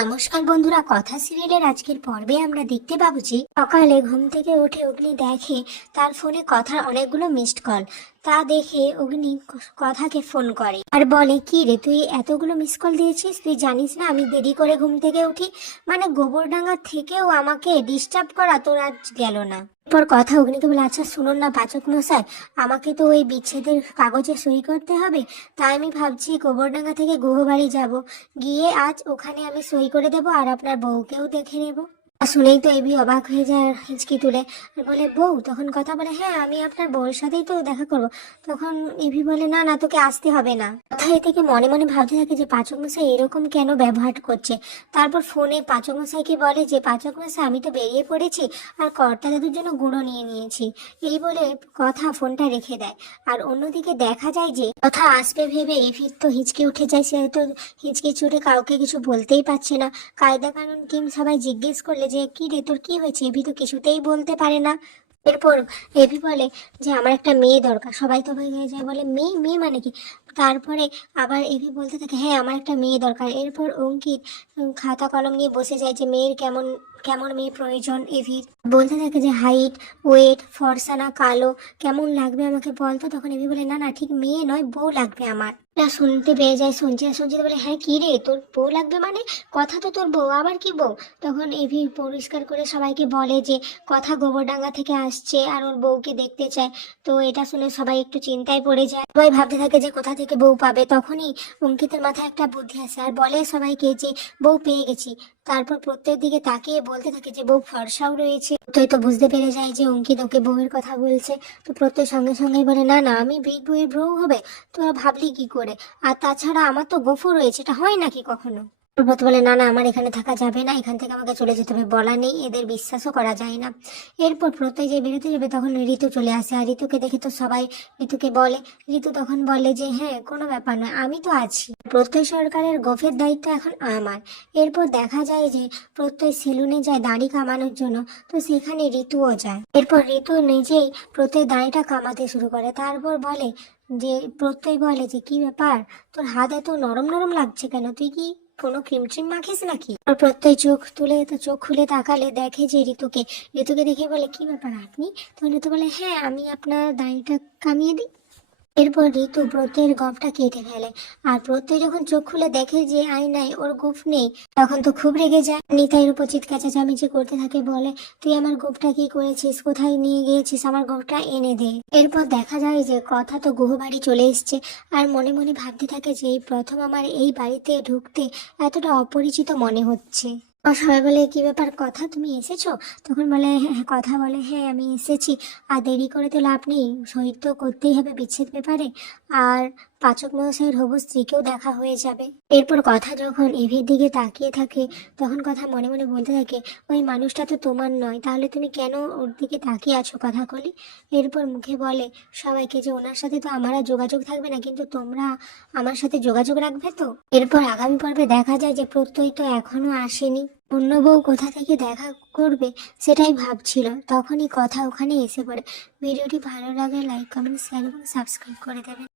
নমস্কার বন্ধুরা, কথা সিরিয়ালের আজকের পর্বে আমরা দেখতে পাবো যে সকালে ঘুম থেকে উঠে অগ্নি দেখে তার ফোনে কথার অনেকগুলো মিসড কল তা দেখে অগ্নি কথাকে ফোন করে। আর বলে, কি রে, তুই এতগুলো মিস কল দিয়েছিস? তুই জানিস না আমি দেরি করে ঘুম থেকে উঠি? মানে গোবরডাঙ্গা থেকেও আমাকে ডিস্টার্ব করা তোর আজ গেল না। এরপর কথা অগ্নিকে বলে আচ্ছা শুনুন না, পাচক মশাই, আমাকে তো ওই বিচ্ছেদের কাগজে সই করতে হবে। তাই আমি ভাবছি গোবরডাঙ্গা থেকে গুহবাড়ি যাব। গিয়ে আজ ওখানে আমি সই করে দেবো আর আপনার বউকেও দেখে নেব। শুনেই তো এবি অবাক হয়ে যায় হিচকি তুলে। বলে, বউ, তখন কথা বলে হ্যাঁ আমি আপনার বউয়ের সাথেই তো দেখা করব। তখন এবি বলে, না না, তোকে আসতে হবে না। কথা এ থেকে মনে মনে ভাবতে থাকে যে পাচক মশাই এরকম কেন ব্যবহার করছে। তারপর ফোনে পাচক মশাইকে বলে যে পাচক মশাই আমি তো বেরিয়ে পড়েছি আর কর্তা দাদুর জন্য গুঁড়ো নিয়ে নিয়েছি। এই বলে কথা ফোনটা রেখে দেয়। আর অন্যদিকে দেখা যায় যে, কথা আসবে ভেবে এভির তো হিচকে উঠে যায়। সে তো হিচকে ছুটে কাউকে কিছু বলতেই পারছে না। কায়দা কানুন কিম সবাই জিজ্ঞেস করলে যে, কি রে, তোর কি হয়েছে? এভি তো কিছুতেই বলতে পারে না। এরপর এভি বলে যে, আমার একটা মেয়ে দরকার। সবাই তো হয়ে যায়, বলে, মেয়ে? মেয়ে মানে কি? তারপরে আবার এভি বলতে থাকে হ্যাঁ আমার একটা মেয়ে দরকার। এরপর অঙ্কিত খাতা কলম নিয়ে বসে যায় যে, মেয়ের কেমন কেমন মেয়ে প্রয়োজন? এভির বলতে থাকে যে, হাইট, ওয়েট ফর্সানা কালো, কেমন লাগবে আমাকে বলতো তখন এভি বলে, না না, ঠিক মেয়ে নয়, বউ লাগবে আমার। না, শুনতে পেয়ে যায়, শুনছে শুনছে বলে হ্যাঁ কি রে? তোর বউ লাগবে মানে? কথা তো তোর বউ, আবার কি বউ? তখন এভি পরিষ্কার করে সবাইকে বলে যে, কথা গোবরডাঙ্গা থেকে আসছে আর ওর বউকে দেখতে চায়। তো এটা শুনে সবাই একটু চিন্তায় পড়ে যায়। সবাই ভাবতে থাকে যে, কোথা থেকে বউ পাবে? তখনই অঙ্কিতের মাথায় একটা বুদ্ধি আসে আর বলে সবাইকে যে, বউ পেয়ে গেছি। তারপর প্রত্যেক দিকে তাকিয়ে বলতে থাকে যে, বউ ফর্সাও রয়েছে। তুই তো বুঝতে পেরে যায় যে, অঙ্কিত ওকে বউয়ের কথা বলছে। তো প্রত্যেক সঙ্গে সঙ্গেই বলে, না না, আমি বিগ বউয়ের বউ হবে। তোরা ভাবলি কি করে? আর তাছাড়া আমার তো গোফো রয়েছে, এটা হয় নাকি কখনো? সুব্রত বলে, না না, আমার এখানে থাকা যাবে না, এখান থেকে আমাকে চলে যেতে হবে। বলা নেই, এদের বিশ্বাসও করা যায় না। এরপর প্রত্যেক যে বেরোতে যাবে তখন ঋতু চলে আসে, আর ঋতুকে দেখে তো সবাই ঋতুকে বলে। ঋতু তখন বলে যে হ্যাঁ কোনো ব্যাপার নয়, আমি তো আছি। প্রত্যয় সরকারের গোফের দায়িত্ব এখন আমার। এরপর দেখা যায় যে, প্রত্যয় সেলুনে যায় দাড়ি কামানোর জন্য, তো সেখানে ঋতুও যায়। এরপর ঋতু নিজেই প্রত্যয় দাড়িটা কামাতে শুরু করে, তারপর বলে যে প্রত্যয় বলে যে, কি ব্যাপার? তোর হাত এত নরম নরম লাগছে কেন? তুই কি কোনো ক্রিম ট্রিম মাখিস নাকি? আর প্রত্যয় চোখ তুলে, তো চোখ খুলে তাকালে দেখে যে ঋতুকে। ঋতুকে দেখে বলে, কি ব্যাপার আপনি? তো ঋতু বলে হ্যাঁ আমি আপনার দাড়িটা কামিয়ে দিই। এরপর ঋতু প্রত্যয়ের গফটা কেটে ফেলে। আর প্রত্যয় যখন চোখ খুলে দেখে যে আয়নায় ওর গোফ নেই, তখন তো খুব রেগে যায়। নিতাইয়ের উপর চিৎকার চেঁচামেচি করতে থাকে, বলে, তুই আমার গোফটা কি করেছিস? কোথায় নিয়ে গিয়েছিস? আমার গোফটা এনে দে। এরপর দেখা যায় যে কথা তো গুহবাড়ি চলে এসছে, আর মনে মনে ভাবতে থাকে যে এই প্রথম আমার এই বাড়িতে ঢুকতে এতটা অপরিচিত মনে হচ্ছে। আর সবাই বলে কি ব্যাপার? কথা? তুমি এসেছ? তখন বলে হ্যাঁ কথা বলে হ্যাঁ আমি এসেছি। আর দেরি করে তো লাভ নেই। তো করতেই হবে বিচ্ছেদ ব্যাপারে। আর পাচক মহাশয়ের হবু স্ত্রীকেও দেখা হয়ে যাবে। এরপর কথা যখন এভির দিকে তাকিয়ে থাকে, তখন কথা মনে মনে বলতে থাকে, ওই মানুষটা তো তোমার নয়, তাহলে তুমি কেন ওর দিকে তাকিয়ে আছো? কথা কলি। এরপর মুখে বলে, সবাইকে যে ওনার সাথে তো আমার আর যোগাযোগ থাকবে না, কিন্তু তোমরা আমার সাথে যোগাযোগ রাখবে তো? এরপর আগামী পর্বে দেখা যায় যে প্রত্যয় তো এখনও আসেনি। অন্য বউ কোথা থেকে দেখা করবে সেটাই ভাবছিল। তখনই কথা ওখানে এসে পড়ে। ভিডিওটি ভালো লাগলে লাইক, কমেন্ট শেয়ার এবং সাবস্ক্রাইব করে দেবেন।